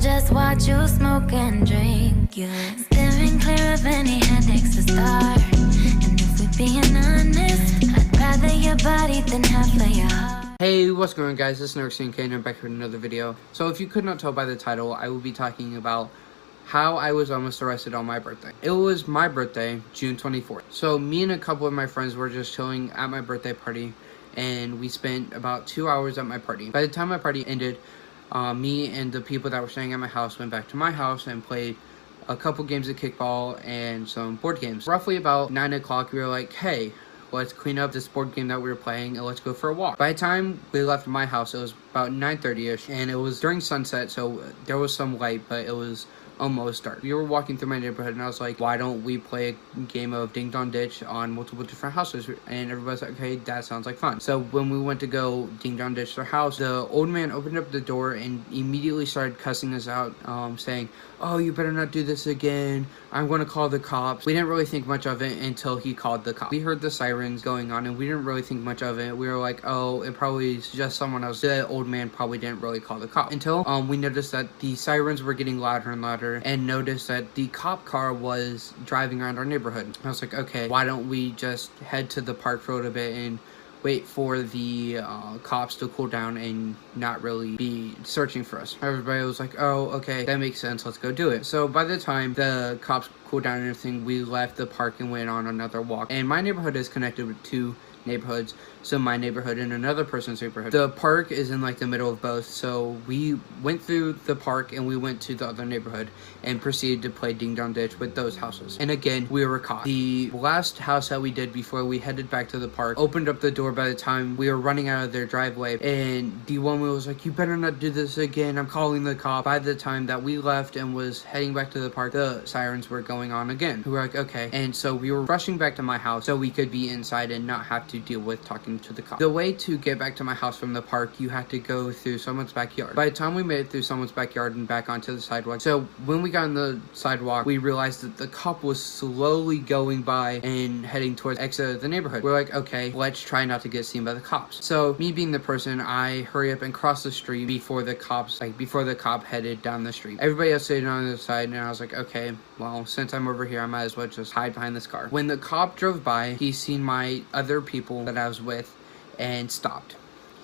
just watch you smoke and drink. You're steering clear of any headaches to start. And if we're being honest, I'd rather your body than half of your heart. Hey, what's going on, guys? This is Nerxy and I'm back here with another video. So if you could not tell by the title, I will be talking about how I was almost arrested on my birthday. It was my birthday, June 24th. So me and a couple of my friends were just chilling at my birthday party, and we spent about 2 hours at my party. By the time my party ended, me and the people that were staying at my house went back to my house and played a couple games of kickball and some board games. Roughly about 9 o'clock, we were like, hey, let's clean up this board game that we were playing and let's go for a walk. By the time we left my house, it was about 9:30ish, and it was during sunset, so there was some light, but it was almost dark. We were walking through my neighborhood, and I was like, why don't we play a game of Ding Dong Ditch on multiple different houses? And everybody's like, okay, that sounds like fun. So when we went to go Ding Dong Ditch their house, the old man opened up the door and immediately started cussing us out, saying, oh, you better not do this again. I'm going to call the cops. We didn't really think much of it until he called the cops. We heard the sirens going on, and we didn't really think much of it. We were like, oh, it probably is just someone else. The old man probably didn't really call the cops. Until we noticed that the sirens were getting louder and louder, and noticed that the cop car was driving around our neighborhood. I was like, okay, why don't we just head to the park for a little bit and wait for the cops to cool down and not really be searching for us. Everybody was like, oh, okay, that makes sense, let's go do it. So by the time the cops cooled down and everything, we left the park and went on another walk. And my neighborhood is connected with two neighborhoods, so my neighborhood and another person's neighborhood. The park is in like the middle of both, so we went through the park and we went to the other neighborhood and proceeded to play Ding Dong Ditch with those houses. And again, we were caught. The last house that we did before we headed back to the park opened up the door by the time we were running out of their driveway, and the woman was like, you better not do this again, I'm calling the cop. By the time that we left and was heading back to the park, the sirens were going on again. We were like, okay. And so we were rushing back to my house so we could be inside and not have to deal with talking to the cop. The way to get back to my house from the park, you had to go through someone's backyard. By the time we made it through someone's backyard and back onto the sidewalk, so when we got on the sidewalk, we realized that the cop was slowly going by and heading towards the exit of the neighborhood. We're like, okay, let's try not to get seen by the cops. So me being the person, I hurry up and cross the street before the cop headed down the street. Everybody else sitting on the other side, and I was like, okay, well, since I'm over here, I might as well just hide behind this car. When the cop drove by, he seen my other people that I was with and stopped.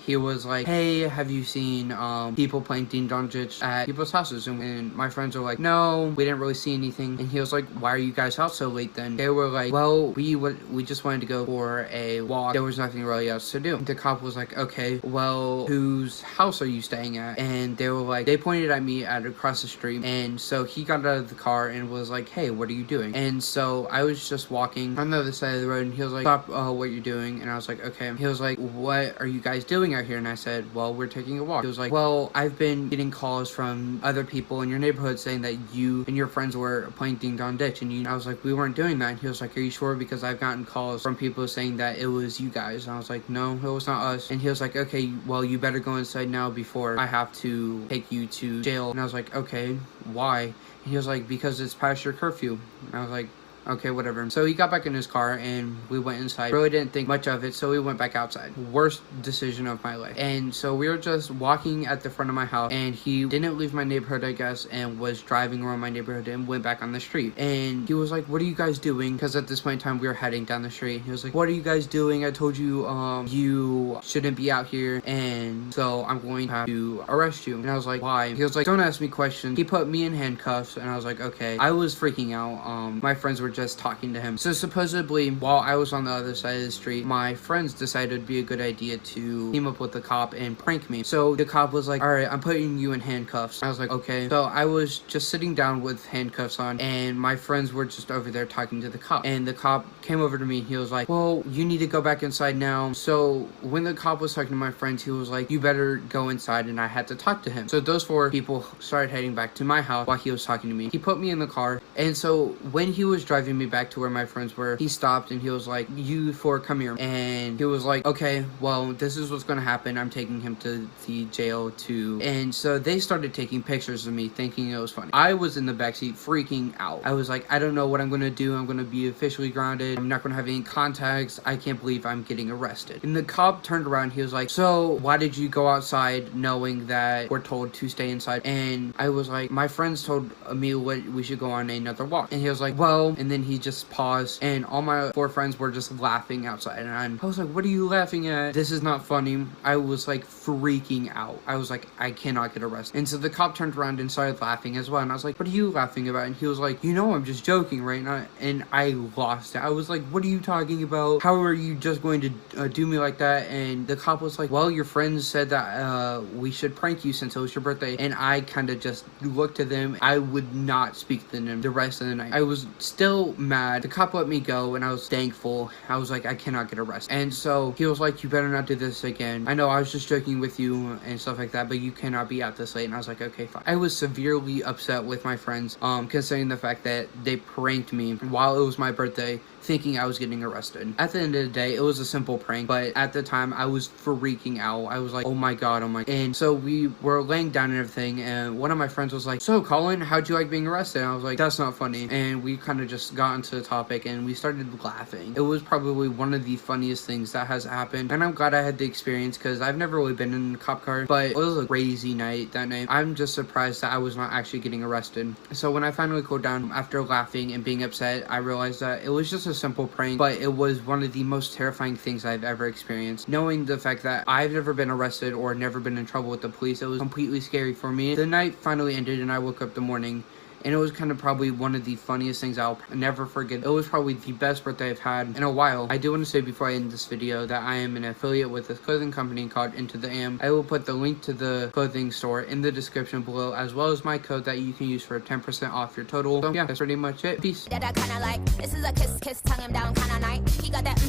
He was like, hey, have you seen people playing Ding Dong Ditch at people's houses? And my friends were like, no, we didn't really see anything. And he was like, why are you guys out so late then? They were like, well, we just wanted to go for a walk. There was nothing really else to do. The cop was like, okay, well, whose house are you staying at? And they were like, they pointed at me at across the street. And so he got out of the car and was like, hey, what are you doing? And so I was just walking on the other side of the road, and he was like, stop what you're doing. And I was like, okay. He was like, what are you guys doing out here? And I said, well, we're taking a walk. He was like, well, I've been getting calls from other people in your neighborhood saying that you and your friends were playing Ding Dong Ditch, and I was like, we weren't doing that. And he was like, are you sure? Because I've gotten calls from people saying that it was you guys. And I was like, no, it was not us. And he was like, okay, well, you better go inside now before I have to take you to jail. And I was like, okay, why? And he was like, because it's past your curfew. And I was like, okay, whatever. So he got back in his car and we went inside. Really didn't think much of it, so we went back outside. Worst decision of my life. And so we were just walking at the front of my house, and he didn't leave my neighborhood, I guess, and was driving around my neighborhood and went back on the street. And he was like, what are you guys doing? Because at this point in time, we were heading down the street. He was like, what are you guys doing? I told you, you shouldn't be out here, and so I'm going to have to arrest you. And I was like, why? He was like, don't ask me questions. He put me in handcuffs, and I was like, okay. I was freaking out. My friends were just talking to him. So supposedly, while I was on the other side of the street, my friends decided it'd be a good idea to team up with the cop and prank me. So the cop was like, all right, I'm putting you in handcuffs. I was like, okay. So I was just sitting down with handcuffs on, and my friends were just over there talking to the cop. And the cop came over to me. He was like, well, you need to go back inside now. So when the cop was talking to my friends, he was like, you better go inside, and I had to talk to him. So those four people started heading back to my house while he was talking to me. He put me in the car, And so when he was driving me back to where my friends were, he stopped and he was like, "You four, come here." And he was like, "Okay, well, this is what's gonna happen. I'm taking him to the jail too." And so they started taking pictures of me, thinking it was funny. I was in the backseat freaking out. I was like, I don't know what I'm gonna do. I'm gonna be officially grounded. I'm not gonna have any contacts. I can't believe I'm getting arrested. And the cop turned around. He was like, "So why did you go outside knowing that we're told to stay inside?" And I was like, "My friends told me we should go on another walk." And he was like, "Well," and then he just paused, and all my four friends were just laughing outside. And I was like, "What are you laughing at? This is not funny." I was like freaking out. I was like, I cannot get arrested. And so the cop turned around and started laughing as well. And I was like, "What are you laughing about?" And he was like, "You know, I'm just joking right now." And I lost it. I was like, "What are you talking about? How are you just going to do me like that?" And the cop was like, "Well, your friends said that we should prank you since it was your birthday." And I kind of just looked at them. I would not speak to them the rest of the night. I was still mad. The cop let me go, and I was thankful. I was like, I cannot get arrested. And so he was like, "You better not do this again. I know I was just joking with you and stuff like that, but you cannot be out this late." And I was like, "Okay, fine." I was severely upset with my friends, considering the fact that they pranked me while it was my birthday, thinking I was getting arrested. At the end of the day, it was a simple prank, but at the time, I was freaking out. I was like, oh my god, oh my. And so we were laying down and everything, and one of my friends was like, "So, Colin, how'd you like being arrested?" And I was like, "That's not funny." And we kind of just got into the topic, and we started laughing. It was probably one of the funniest things that has happened, and I'm glad I had the experience, because I've never really been in a cop car, but it was a crazy night that night. I'm just surprised that I was not actually getting arrested. So when I finally cooled down after laughing and being upset, I realized that it was just a simple prank, but it was one of the most terrifying things I've ever experienced. Knowing the fact that I've never been arrested or never been in trouble with the police, it was completely scary for me. The night finally ended, and I woke up the morning, and it was kind of probably one of the funniest things I'll never forget. It was probably the best birthday I've had in a while. I do want to say before I end this video that I am an affiliate with this clothing company called Into the Am. I will put the link to the clothing store in the description below, as well as my code that you can use for 10% off your total. So yeah, that's pretty much it. Peace. Yeah, that kinda like, this is a kiss, tongue him down kinda night. He got that,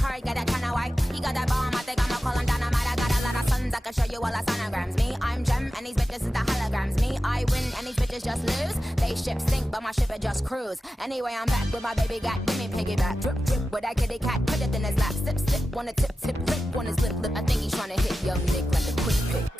hard, got that kinda white. He got that bomb, I think I'ma call him dynamite. I got a lot of sons, I can show you all the sonograms. Me, I'm Gem, and these bitches is the holograms. Me, I win, and these bitches just lose. They ship sink, but my ship it just cruise. Anyway, I'm back with my baby got, give me piggyback. Drip, drip, with that kitty cat, put it in his lap. Sip, sip, wanna tip, tip, lip on his lip. I think he's trying to hit young Nick like a quick pick.